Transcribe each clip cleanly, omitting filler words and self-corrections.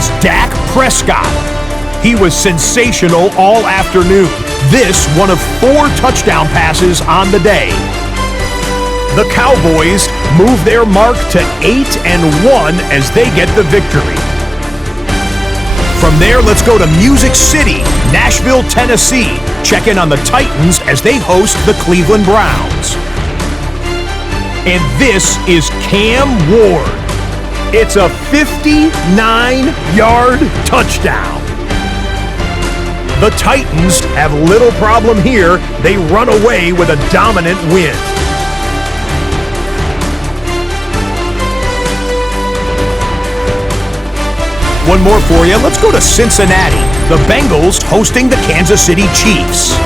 It's Dak Prescott. He was sensational all afternoon. This one of 4 touchdown passes on the day. The Cowboys move their mark to 8-1 as they get the victory. From there, let's go to Music City, Nashville, Tennessee. Check in on the Titans as they host the Cleveland Browns. And this is Cam Ward. It's a 59-yard touchdown. The Titans have little problem here. They run away with a dominant win. One more for you. Let's go to Cincinnati. The Bengals hosting the Kansas City Chiefs.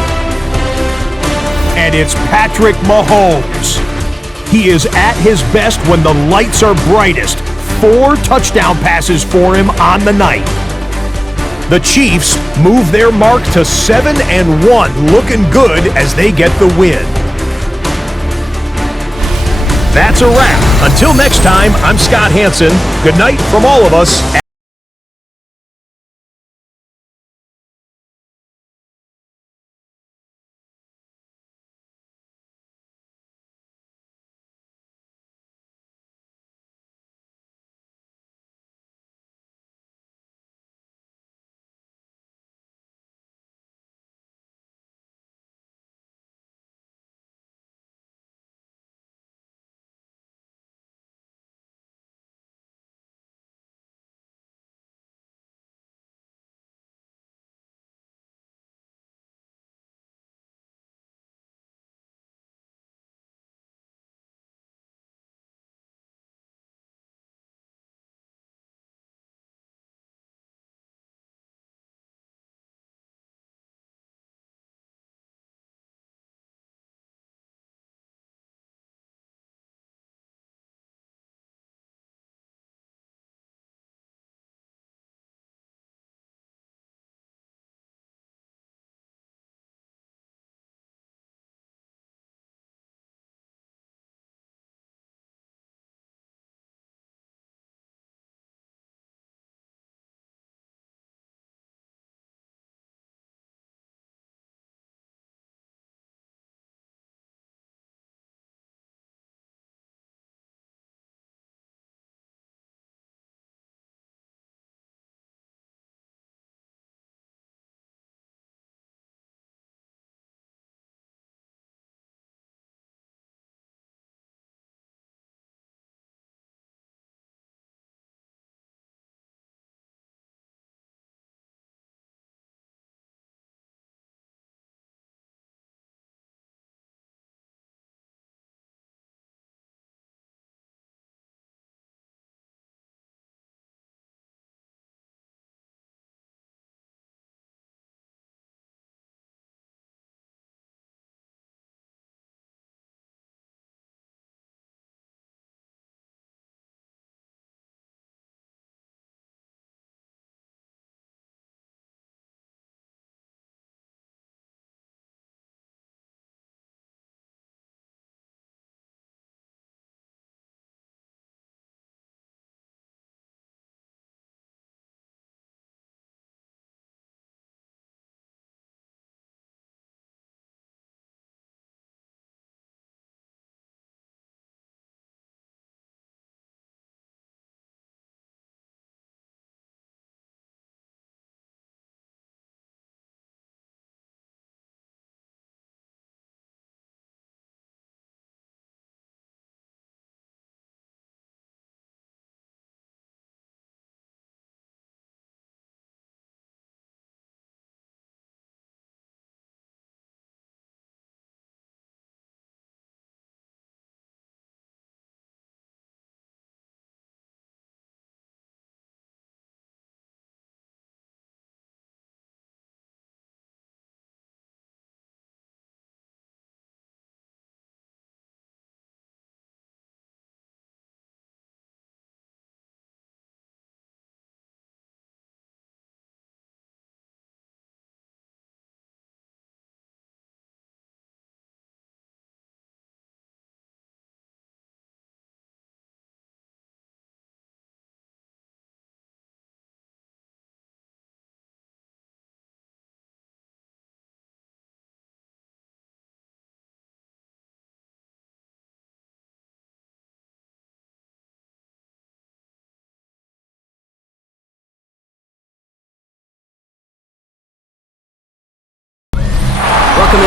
And it's Patrick Mahomes. He is at his best when the lights are brightest. 4 touchdown passes for him on the night. The Chiefs move their mark to 7-1, looking good as they get the win. That's a wrap. Until next time, I'm Scott Hansen. Good night from all of us.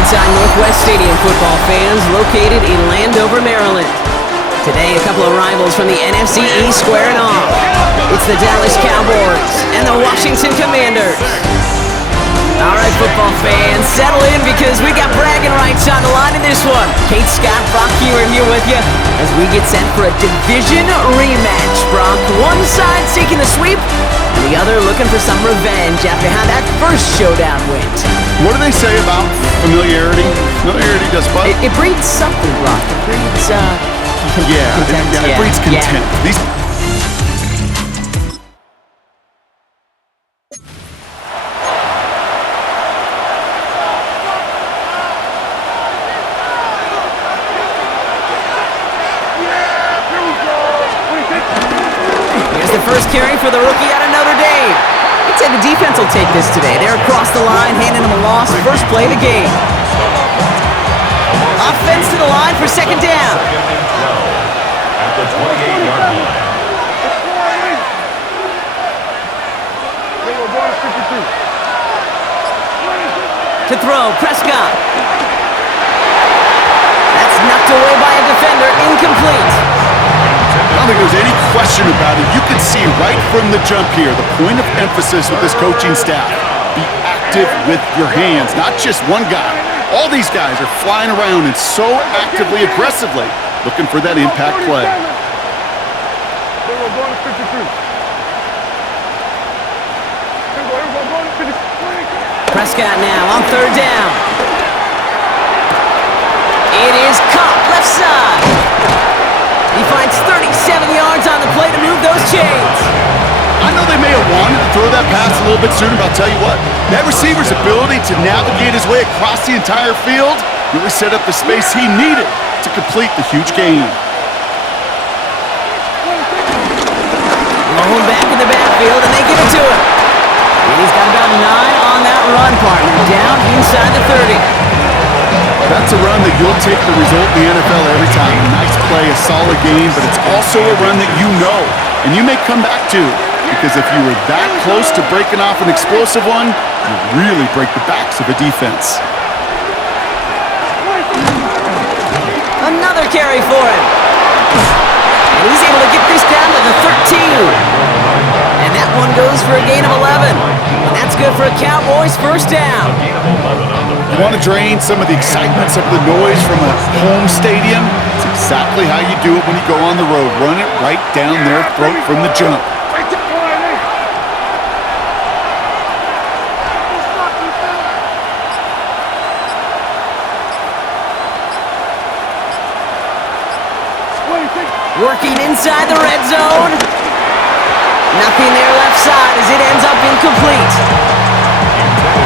inside Northwest Stadium, football fans, located in Landover, Maryland. Today, a couple of rivals from the NFC East squaring off. It's the Dallas Cowboys and the Washington Commanders. All right, football fans, settle in because we got bragging rights on the line in this one. Kate, Scott, Brock here with you as we get set for a division rematch. Brock, one side seeking the sweep, and the other looking for some revenge after how that first showdown went. What do they say about familiarity? Familiarity does what? It breeds something, Brock. It breeds, contempt. It breeds contempt. Yeah. Here's the first carry for the rookie out of Notre Dame. I'd say the defense will take this today. They're across the line, handing him a loss. First play of the game. Offense to the line for second down. At the 28-yard line. To throw, Prescott. That's knocked away by a defender, incomplete. I don't think there's any question about it. You can see right from the jump here, the point of emphasis with this coaching staff. Be active with your hands, not just one guy. All these guys are flying around and so actively, aggressively looking for that impact play. Prescott now on third down. It is caught left side. He finds 37 yards on the play to move those chains. I know they may have wanted to throw that pass a little bit sooner, but I'll tell you what, that receiver's ability to navigate his way across the entire field really set up the space he needed to complete the huge gain. Lone back in the backfield, and they give it to him. And he's got about 9 on that run, partner. Down inside the 30. That's a run that you'll take the result in the NFL every time. A nice play, a solid game, but it's also a run that you know, and you may come back to. Because if you were that close to breaking off an explosive one, you really break the backs of a defense. Another carry for him. And he's able to get this down to the 13. And that one goes for a gain of 11. And that's good for a Cowboys first down. You want to drain some of the excitement, some of the noise from a home stadium? It's exactly how you do it when you go on the road. Run it right down their throat from the jump. Working inside the red zone. Nothing there left side as it ends up incomplete.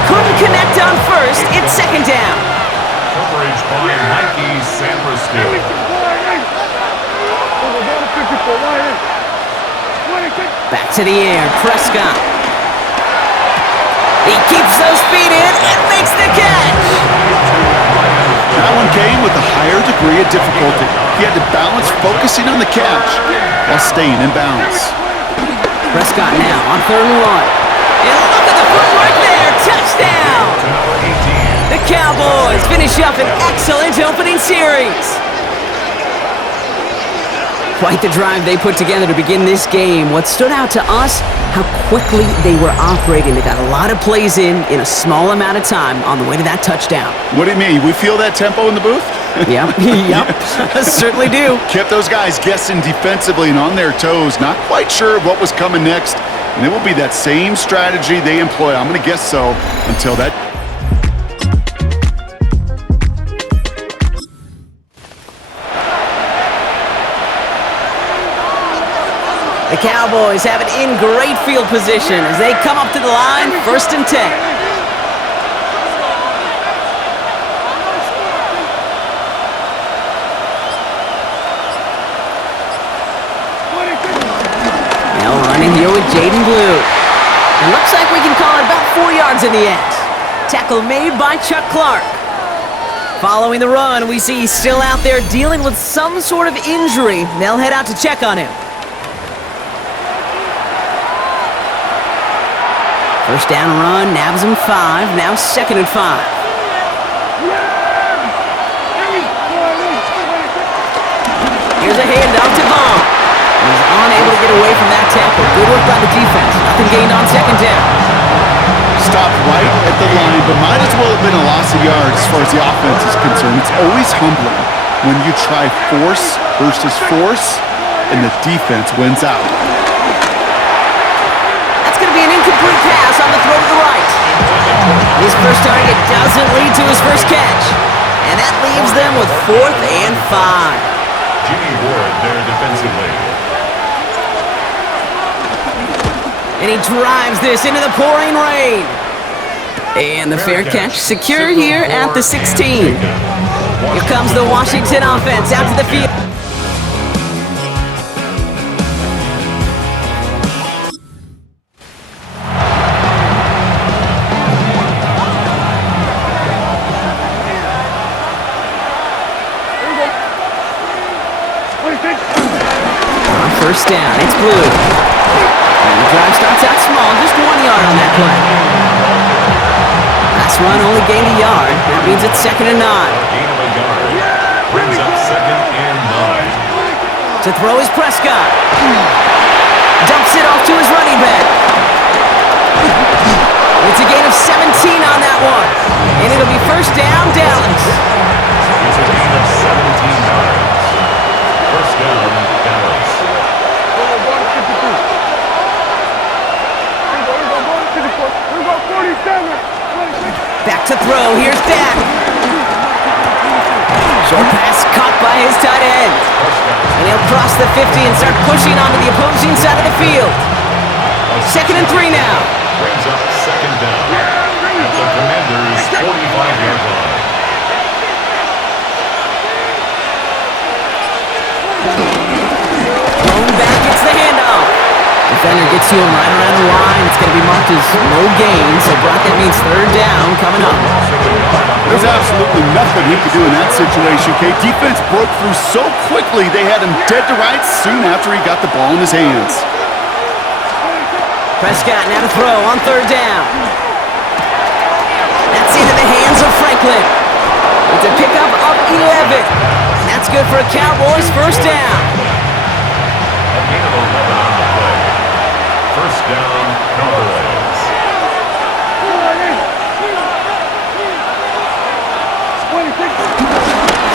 Couldn't connect on first. It's second down. Coverage by Mikey Samberskill. Back to the air. Prescott. He keeps those feet in and makes the catch. That one came with a higher degree of difficulty. He had to balance focusing on the catch while staying in bounds. Prescott now on third and 1. And look at the footwork there. Touchdown. The Cowboys finish up an excellent opening series. Quite the drive they put together to begin this game. What stood out to us, how quickly they were operating. They got a lot of plays in a small amount of time on the way to that touchdown. What do you mean? We feel that tempo in the booth? Yep. Certainly do. Kept those guys guessing defensively and on their toes, not quite sure of what was coming next. And it will be that same strategy they employ, I'm going to guess so, until that... The Cowboys have it in great field position as they come up to the line, 1st and 10. Now running here with Jaden Blue. It looks like we can call it about 4 yards in the end. Tackle made by Chuck Clark. Following the run, we see he's still out there dealing with some sort of injury. They'll head out to check on him. First down run, nabs him 5, now 2nd and 5. Here's a handoff to Vaughn. He's unable to get away from that tackle. Good work by the defense. Nothing gained on second down. Stopped right at the line, but might as well have been a loss of yards as far as the offense is concerned. It's always humbling when you try force versus force, and the defense wins out. That's going to be an incomplete pass on the throw to the right. His first target doesn't lead to his first catch. And that leaves them with 4th and 5. Jimmy Ward there defensively. And he drives this into the pouring rain. And the fair catch secured here at the 16. Here comes the Washington offense out to the field. First down, it's blue. And the drive starts out small, just 1 yard on that play. Last run only gained a yard. That means it's 2nd and 9. Gain of a yard. Brings up 2nd and 9. To throw is Prescott. Dumps it off to his running back. It's a gain of 17 on that one. And it'll be first down, Dallas. It's a gain of 17 yards. First down, Dallas. Back to throw. Here's Dak. Short pass caught by his tight end. And he'll cross the 50 and start pushing onto the opposing side of the field. 2nd and 3 now. Brings up 2nd down at the Commanders' 45-yard line. Thrown back, it's the handoff. Defender gets to him right around the line. It's going to be marked as no gain, so Brock, that means 3rd down coming up. There's absolutely nothing he could do in that situation, Kate. Defense broke through so quickly, they had him dead to rights soon after he got the ball in his hands. Prescott now to throw on 3rd down. That's into the hands of Franklin. It's a pickup of 11. And that's good for a Cowboys first down. A gain of 11 on the play. First down, Cowboys.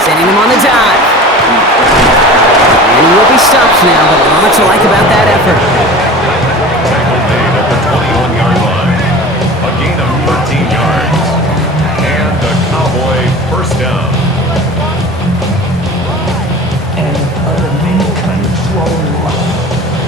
Sending him on the dive. And he will be stopped now, but not much to like about that effort. Tackle made at the 21-yard line. A gain of 13 yards. And the Cowboy first down.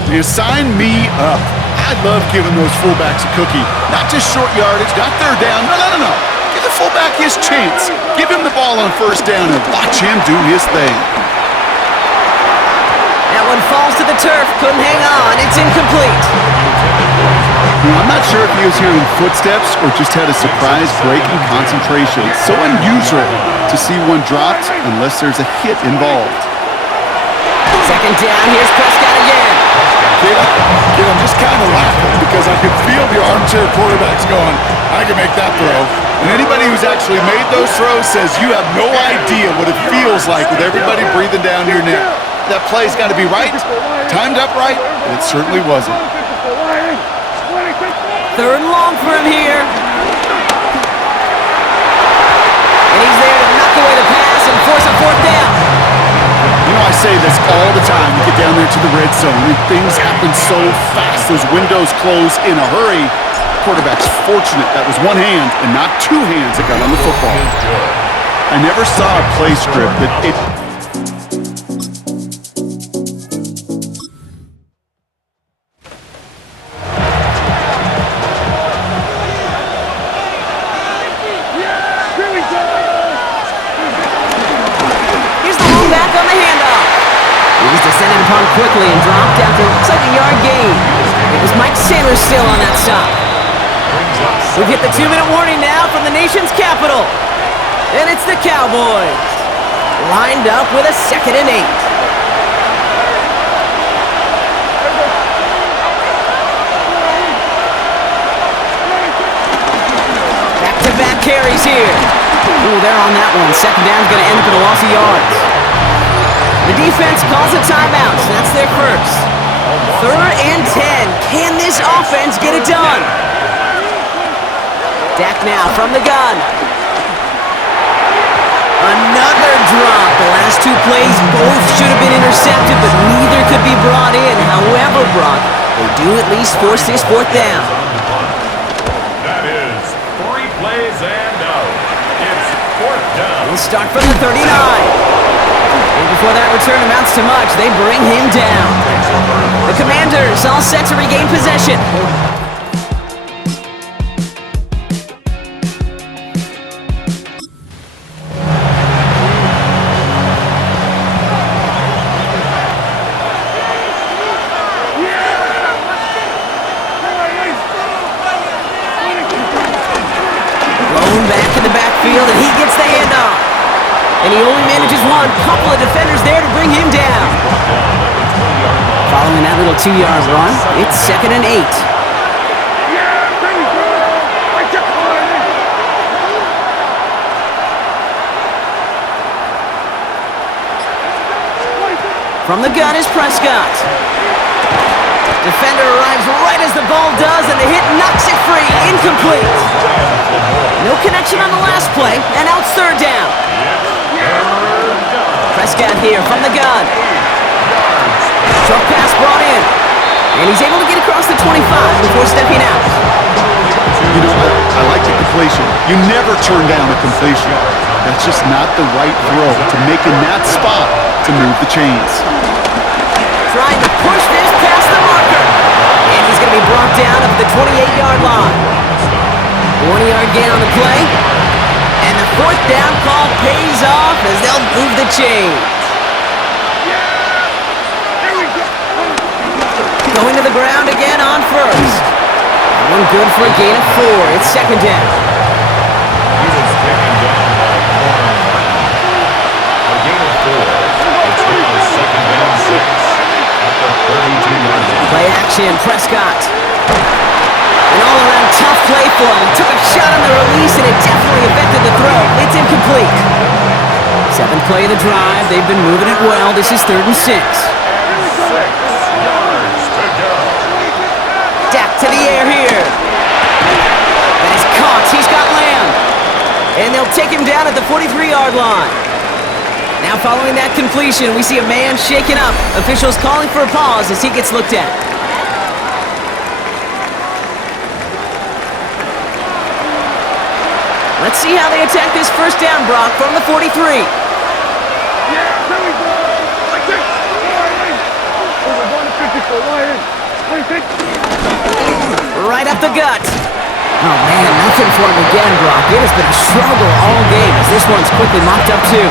You sign me up. I love giving those fullbacks a cookie. Not just short yardage, not 3rd down. No. Give the fullback his chance. Give him the ball on 1st down and watch him do his thing. That one falls to the turf. Couldn't hang on. It's incomplete. I'm not sure if he was hearing footsteps or just had a surprise break in concentration. It's so unusual to see one dropped unless there's a hit involved. 2nd down. Here's Prescott again. Kid, I'm just kind of laughing because I could feel the armchair quarterbacks going, I can make that throw. And anybody who's actually made those throws says you have no idea what it feels like with everybody breathing down your neck. That play's got to be right, timed up right, and it certainly wasn't. 3rd and long for him here. And he's there to knock away the pass and force a 4th down. You know, I say this all the time. You get down there to the red zone, and things happen so fast. Those windows close in a hurry. The quarterback's fortunate that was one hand and not 2 hands that got on the football. I never saw a play script that it... Descended upon quickly and dropped after looks like a yard gain. It was Mike Sanders still on that stop. We've hit the 2-minute warning now from the nation's capital. And it's the Cowboys. Lined up with a 2nd and 8. Back-to-back carries here. Ooh, they're on that one. 2nd down's going to end up in a loss of yards. The defense calls a timeout, so that's their first. 3rd and 10. Can this offense get it done? Dak now from the gun. Another drop. The last 2 plays both should have been intercepted, but neither could be brought in. However, Brock, they do at least force this 4th down. That is 3 plays and out. It's 4th down. We'll start from the 39. And before that return amounts to much, they bring him down. The Commanders all set to regain possession. Back in the backfield, and he gets the handoff. And he only manages one. Couple of defenders there to bring him down. Following that little 2-yard run, it's 2nd and 8. From the gun is Prescott. Defender arrives right as the ball does, and the hit knocks it free. Incomplete. No connection on the last play, and now it's 3rd down. Prescott here from the gun. Short pass brought in, and he's able to get across the 25 before stepping out. You know, I like the completion. You never turn down a completion. That's just not the right throw to make in that spot to move the chains. Trying to push this past the marker, and he's going to be brought down at the 28-yard line. 1-yard gain on the play, and the 4th down call pays off as they'll move the chains. Going to the ground again on 1st. One good for a gain of 4. It's 2nd down. He was taken down by Warren Martin. A gain of 4. It's now 2nd and 6 at the 32-yard line. Play action, Prescott. An all-around tough play for him. He took a shot on the release, and it definitely affected the throw. It's incomplete. 7th play of the drive. They've been moving it well. This is 3rd and 6. 6 yards to go. Dak to the air here. That is caught. He's got Lamb. And they'll take him down at the 43-yard line. Now following that completion, we see a man shaken up. Officials calling for a pause as he gets looked at. Let's see how they attack this 1st down, Brock, from the 43. Right up the gut. Oh, man, nothing for him again, Brock. It has been a struggle all game as this one's quickly mopped up, too.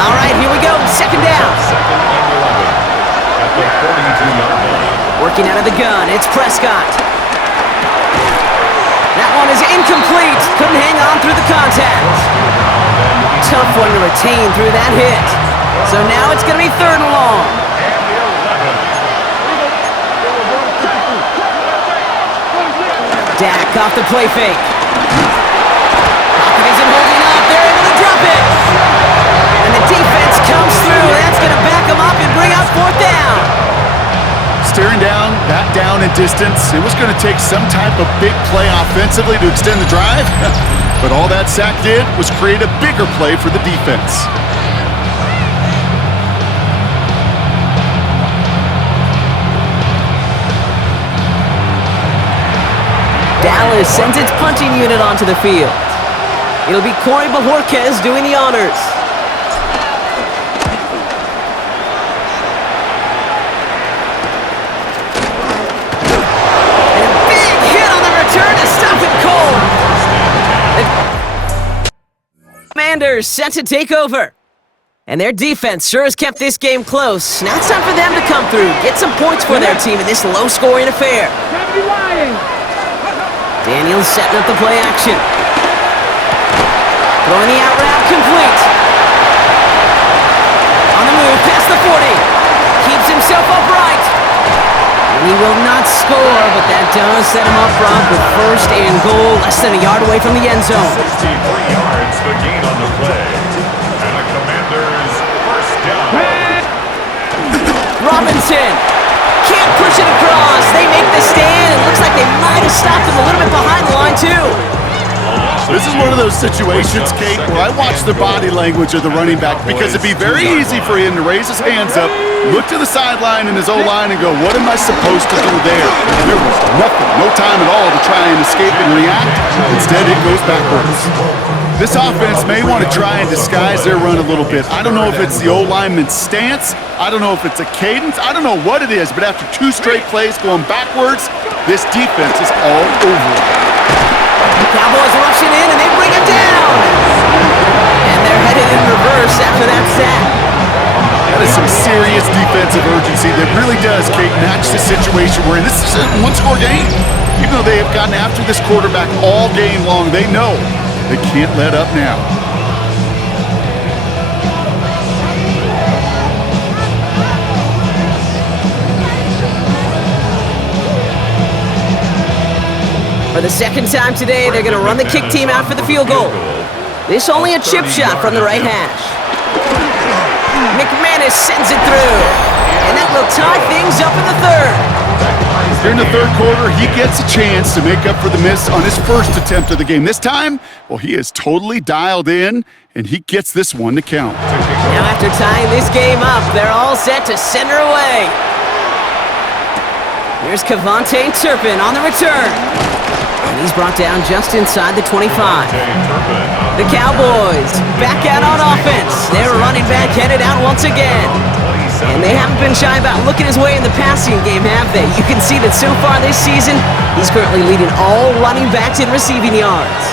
All right, here we go. 2nd down. 2nd and 11 at the 42-yard line. Working out of the gun, it's Prescott. That one is incomplete. Couldn't hang on through the contact. Tough one to retain through that hit. So now it's going to be 3rd and long. Dak off the play fake. Pocket isn't holding up. They're able to drop it. And the defense comes through. That's going to back them up and bring out 4th down. Staring down, that down in distance. It was going to take some type of big play offensively to extend the drive. But all that sack did was create a bigger play for the defense. Dallas sends its punting unit onto the field. It'll be Corey Bajorquez doing the honors. And a big hit on the return to stop it cold. The Commanders set to take over. And their defense sure has kept this game close. Now it's time for them to come through, get some points for their team in this low-scoring affair. Daniels setting up the play action. Throwing the out route complete. On the move, past the 40. Keeps himself upright. And he will not score, but that does set him up, Brock, with 1st and goal, less than a yard away from the end zone. 63 yards the gain on the play. And the Commanders 1st down. Robinson can't push it across. They make the stand. It looks like they might have stopped him a little bit behind the line, too. This is one of those situations, Kate, where I watch the body language of the running back because it'd be very easy for him to raise his hands up, look to the sideline in his O-line and go, what am I supposed to do there? And there was nothing, no time at all to try and escape and react. Instead, it goes backwards. This offense may want to try and disguise their run a little bit. I don't know if it's the O-lineman's stance. I don't know if it's a cadence. I don't know what it is, but after 2 straight plays going backwards, this defense is all over it. Cowboys rushing in, and they bring it down. And they're headed in reverse after that sack. That is some serious defensive urgency that really does, Kate, match the situation we're in. This is a one-score game. Even though they have gotten after this quarterback all game long, they know they can't let up now. For the second time today, they're going to run the kick team out for the field goal. This only a chip shot from the right hash. McManus sends it through, and that will tie things up in the third. Here in the third quarter, he gets a chance to make up for the miss on his first attempt of the game. This time, well, he is totally dialed in, and he gets this one to count. Now after tying this game up, they're all set to send her away. Here's Kevontae Turpin on the return. And he's brought down just inside the 25. The Cowboys back out on offense. Their running back headed out once again. And they haven't been shy about looking his way in the passing game, have they? You can see that so far this season, he's currently leading all running backs in receiving yards.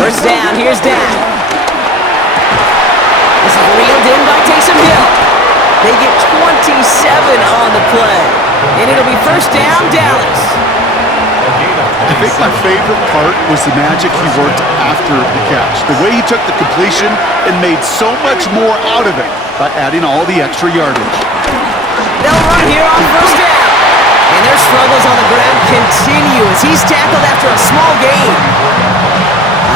First down, here's Dak. This is reeled in by Taysom Hill. They get 27 on the play. And it'll be first down, Dallas. I think my favorite part was the magic he worked after the catch. The way he took the completion and made so much more out of it by adding all the extra yardage. They'll run here on first down. And their struggles on the ground continue as he's tackled after a small gain.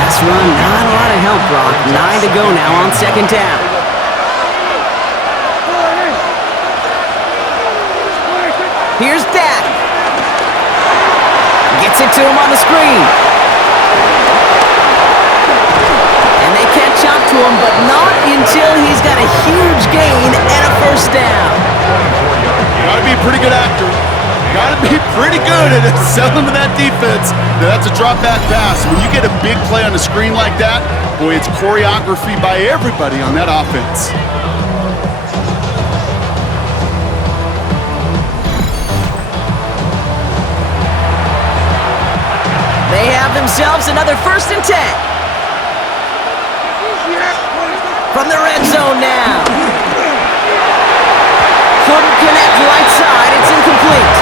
Last run, not a lot of help, Brock. 9 to go now on second down. Here's Dak. Gets it to him on the screen. And they catch up to him, but not until he's got a huge gain and a first down. Gotta be a pretty good actor. Gotta be pretty good at selling to that defense. Now that's a drop back pass. When you get a big play on the screen like that, boy, it's choreography by everybody on that offense. They have themselves another 1st and 10. From the red zone now. Couldn't connect right side. It's incomplete.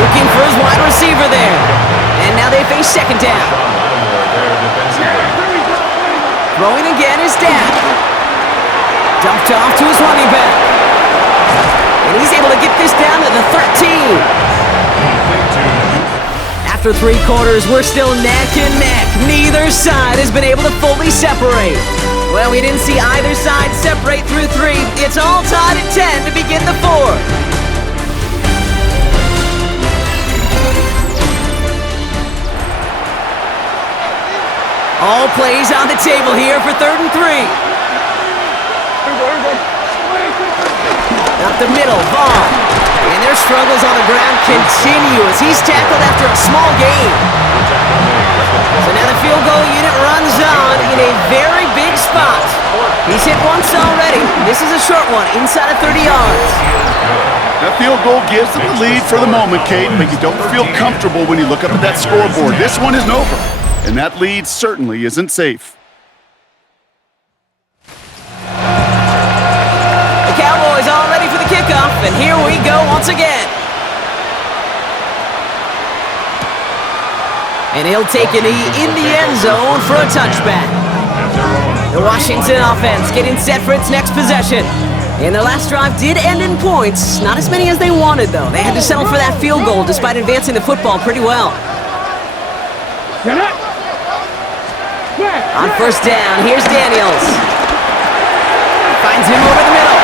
Looking for his wide receiver there. And now they face second down. Throwing again is Dak. Dumped off to his running back. And he's able to get this down to the 13. After 3 quarters, we're still neck and neck. Neither side has been able to fully separate. Well, we didn't see either side separate through 3. It's all tied at 10 to begin the 4th. All plays on the table here for 3rd and 3. Up the middle, Vaughn. And their struggles on the ground continue as he's tackled after a small gain. So now the field goal unit runs on in a very big spot. He's hit once already. This is a short one, inside of 30 yards. That field goal gives them the lead for the moment, Kate, but you don't feel comfortable when you look up at that scoreboard. This one isn't over, and that lead certainly isn't safe. The Cowboys all ready for the kickoff, and here we go once again. And he'll take a knee in the end zone for a touchback. The Washington offense getting set for its next possession. And their last drive did end in points. Not as many as they wanted, though. They had to settle for that field goal despite advancing the football pretty well. On first down, here's Daniels. Finds him over the middle.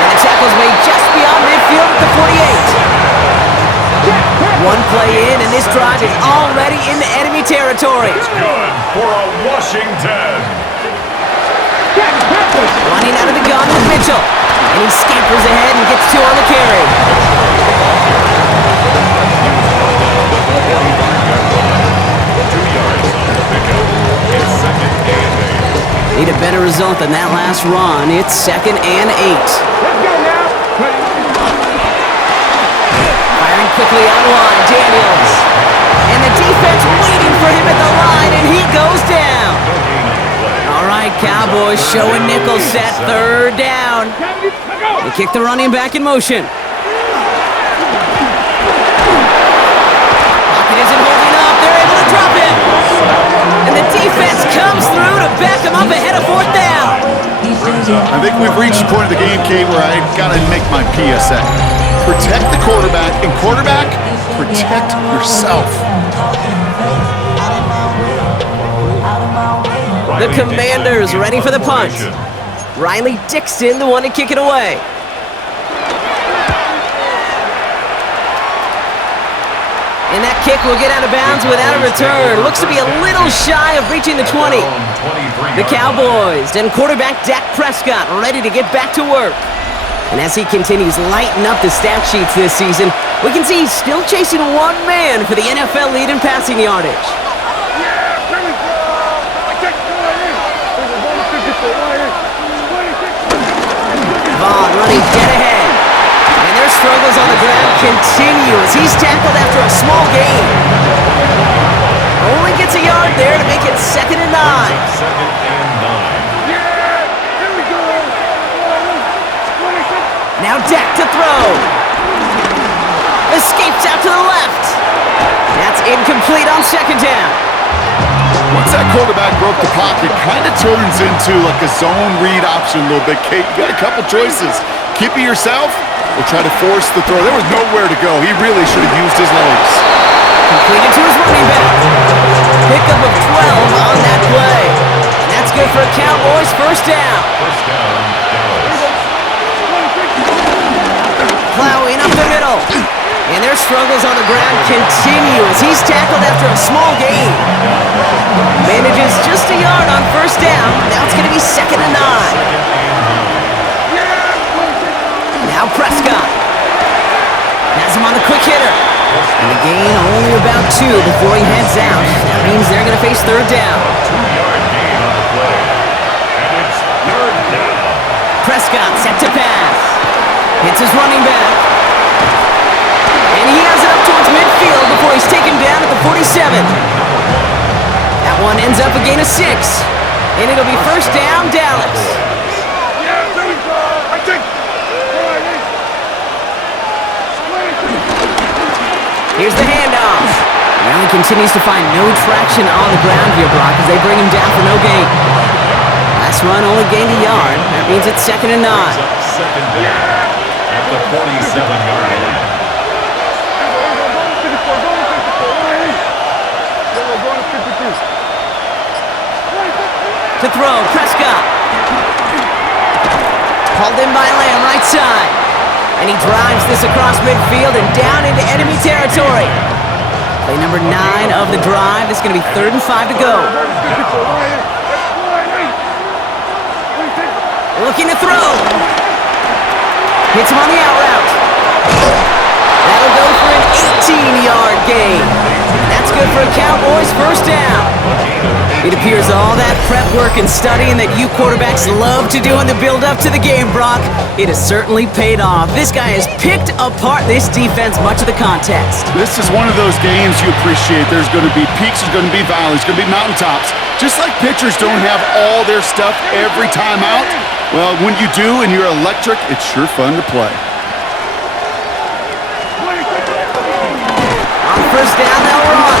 And the tackle's made just beyond midfield at the 48. One play in, and this drive is already into enemy territory. It's good for a Washington. Running out of the gun with Mitchell. And he scampers ahead and gets two on the carry. Need a better result than that last run. It's 2nd and 8. Firing quickly on one, Daniels. And the defense waiting for him at the line, and he goes down. All right, Cowboys showing nickel set, 3rd down. They kick the running back in motion. Pocket isn't holding up. They're able to drop it. And the defense comes through to back him up ahead of 4th down. I think we've reached the point of the game, Kate, where I got to make my PSA. Protect the quarterback, and quarterback, protect yourself. The Commanders ready for the punt. Riley Dixon, the one to kick it away. And that kick will get out of bounds without a return. Looks to be a little shy of reaching the 20. The Cowboys and quarterback Dak Prescott ready to get back to work. And as he continues lighting up the stat sheets this season, we can see he's still chasing one man for the NFL lead in passing yardage. Vaughn running dead ahead. And their struggles on the ground continue as he's tackled after a small gain. Only gets a yard there to make it 2nd and 9. 2nd and 9. Now Dak to throw. Escapes out to the left. That's incomplete on 2nd down. Once that quarterback broke the pocket, kind of turns into like a zone read option a little bit, Kate. You got a couple choices. Keep it yourself or try to force the throw. There was nowhere to go. He really should have used his legs. Completed to his running back. Pickup of 12 on that play. And that's good for a Cowboys 1st down. 1st down, Dallas. Plowing up the middle. And their struggles on the ground continue as he's tackled after a small gain. Manages just a yard on 1st down. Now it's going to be 2nd and 9. Now Prescott. Has him on the quick hitter. And the gain only about 2 before he heads out. That means they're going to face 3rd down. 2-yard gain on the play. And it's 3rd down. Prescott set to pass. Hits his running back. And he has it up towards midfield before he's taken down at the 47. That one ends up a gain of 6. And it'll be 1st down, Dallas. Here's the handoff. Allen continues to find no traction on the ground here, Brock, as they bring him down for no gain. Last run only gained a yard. That means it's 2nd and 9. 2nd down at the 47-yard line. To throw, Prescott. Called in by Lamb, right side. And he drives this across midfield and down into enemy territory. Play number 9 of the drive. This is going to be 3rd and 5 to go. Looking to throw. Hits him on the out route. That'll go for an 18-yard gain. That's good for a Cowboys 1st down. It appears all that prep work and studying that you quarterbacks love to do in the build-up to the game, Brock, it has certainly paid off. This guy has picked apart this defense much of the contest. This is one of those games you appreciate. There's going to be peaks, there's going to be valleys, there's going to be mountaintops. Just like pitchers don't have all their stuff every time out, well, when you do and you're electric, it's sure fun to play. On 1st down, they'll run.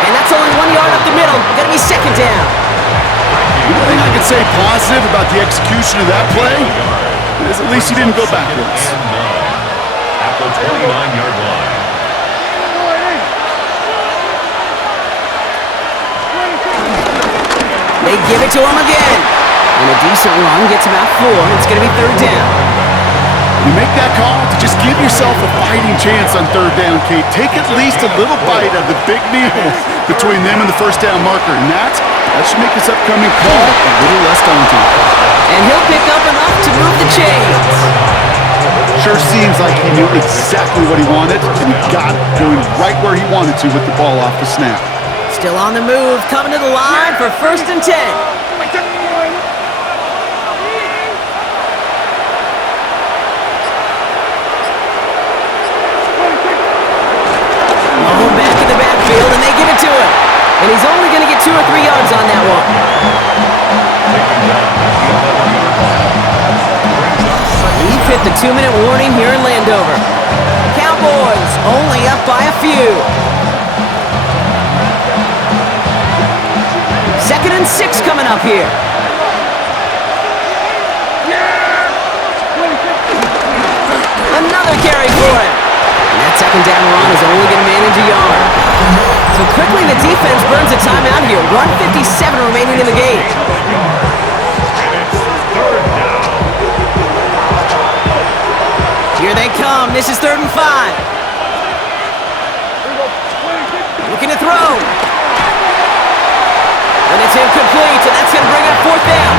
And that's only 1 yard up the middle. Gonna be 2nd down. The only thing I can say positive about the execution of that play, At least he didn't go backwards. At the 29-yard line. They give it to him again. And a decent run gets about 4. It's going to be 3rd down. You make that call to just give yourself a fighting chance on 3rd down, Kate. Take at least a little bite of the big meal between them and the 1st down marker. And that should make this upcoming call a little less daunting. And he'll pick up enough to move the chains. Sure seems like he knew exactly what he wanted, and he got it going right where he wanted to with the ball off the snap. Still on the move, coming to the line for 1st and 10. Mahomes back in the backfield, and they give it to him. And he's only going to get 2 or 3 yards on that one. We've hit the 2-minute warning here in Landover. Cowboys only up by a few. 2nd and 6 coming up here. Another carry for him. And that 2nd down run is only going to manage a yard. So quickly the defense burns a timeout here. 1:57 remaining in the game. Here they come. This is 3rd and 5. Looking to throw. And it's incomplete, and that's going to bring up 4th down.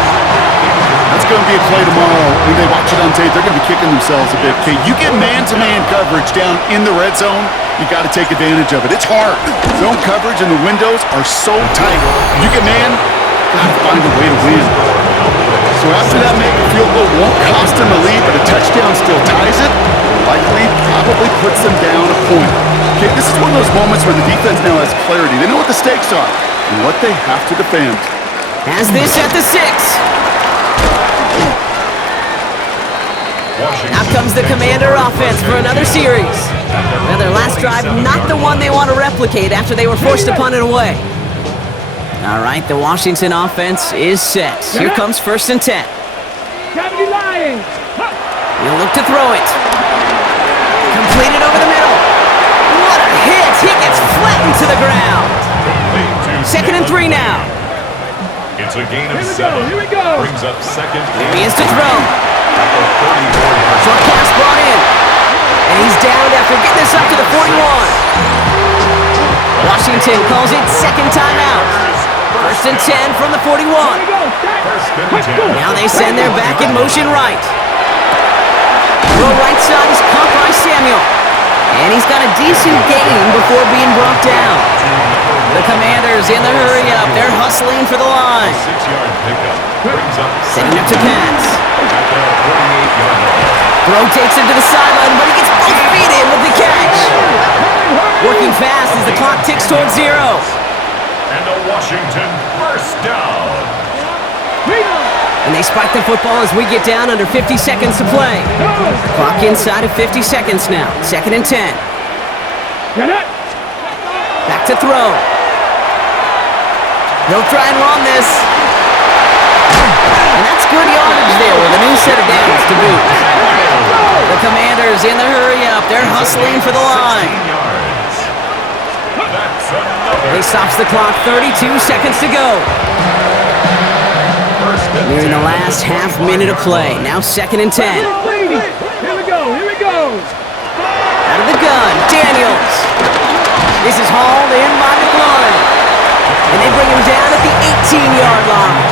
That's going to be a play tomorrow. When they watch it on tape, they're going to be kicking themselves a bit. Okay, you get man-to-man coverage down in the red zone, you got to take advantage of it. It's hard. Zone coverage and the windows are so tight. You get man, got to find a way to win. So after that make a field goal won't cost them a lead, but a touchdown still ties it, likely probably puts them down a point. Okay, this is one of those moments where the defense now has clarity. They know what the stakes are and what they have to defend. Has this at the 6. Out comes the Commander offense for another series. Now their last drive, not the one they want to replicate after they were forced to punt it away. All right, the Washington offense is set. Here comes 1st and 10. He'll look to throw it. Completed over the middle. What a hit! He gets flattened to the ground. 2nd and 3 now. It's a gain of 7. Here we go. Brings up 2nd. There he is to throw. Short pass brought in. And he's down after getting this up to the 41. Washington calls it 2nd timeout. 1st and 10 from the 41. Now they send their back in motion right. Throw right side is caught by Samuel. And he's got a decent gain before being brought down. The Commanders in the hurry-up. They're hustling for the line. 6-yard pickup. Brings up Setting up to pass. at the 48-yard line. Throw takes him to the sideline, but he gets both feet in with the catch. Working fast as the clock ticks towards 0. And a Washington 1st down. And they spike the football as we get down under 50 seconds to play. Clock inside of 50 seconds now. 2nd and 10. Back to throw. He'll try and run this. And that's good yardage there with a new set of downs to boot. The Commanders in the hurry-up. They're hustling for the line. He stops the clock. 32 seconds to go. Nearing the last half minute of play. Now 2nd and 10. Here we go. Out of the gun, Daniels. This is hauled in by McLaurin. And they bring him down at the 18-yard line.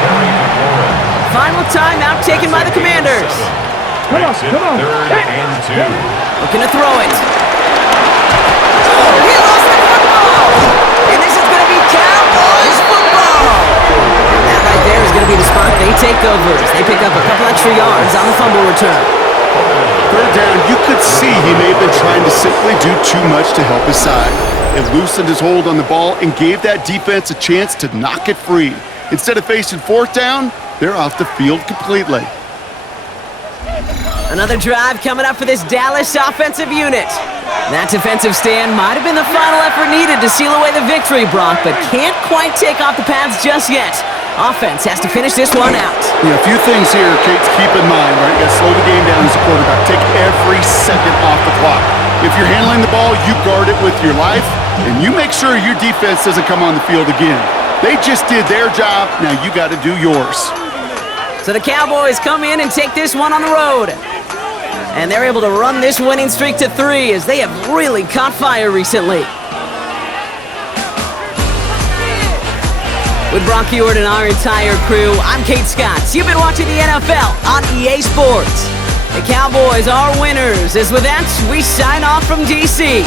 Final timeout taken by the Commanders. Come on. 3rd and 2. Looking to throw it. Oh, he lost the football. And this is going to be Cowboys football. And that right there is going to be the spot they take over as they pick up a couple extra yards on the fumble return. 3rd down, you could see he may have been trying to simply do too much to help his side. It loosened his hold on the ball and gave that defense a chance to knock it free. Instead of facing 4th down, they're off the field completely. Another drive coming up for this Dallas offensive unit. That defensive stand might have been the final effort needed to seal away the victory, Brock, but can't quite take off the pads just yet. Offense has to finish this one out. Yeah, a few things here, Kate, to keep in mind, right? You got to slow the game down as a quarterback. Take every second off the clock. If you're handling the ball, you guard it with your life, and you make sure your defense doesn't come on the field again. They just did their job. Now you got to do yours. So the Cowboys come in and take this one on the road. And they're able to run this winning streak to 3 as they have really caught fire recently. With Brock Ewart and our entire crew, I'm Kate Scott. You've been watching the NFL on EA Sports. The Cowboys are winners, as with that, we sign off from D.C.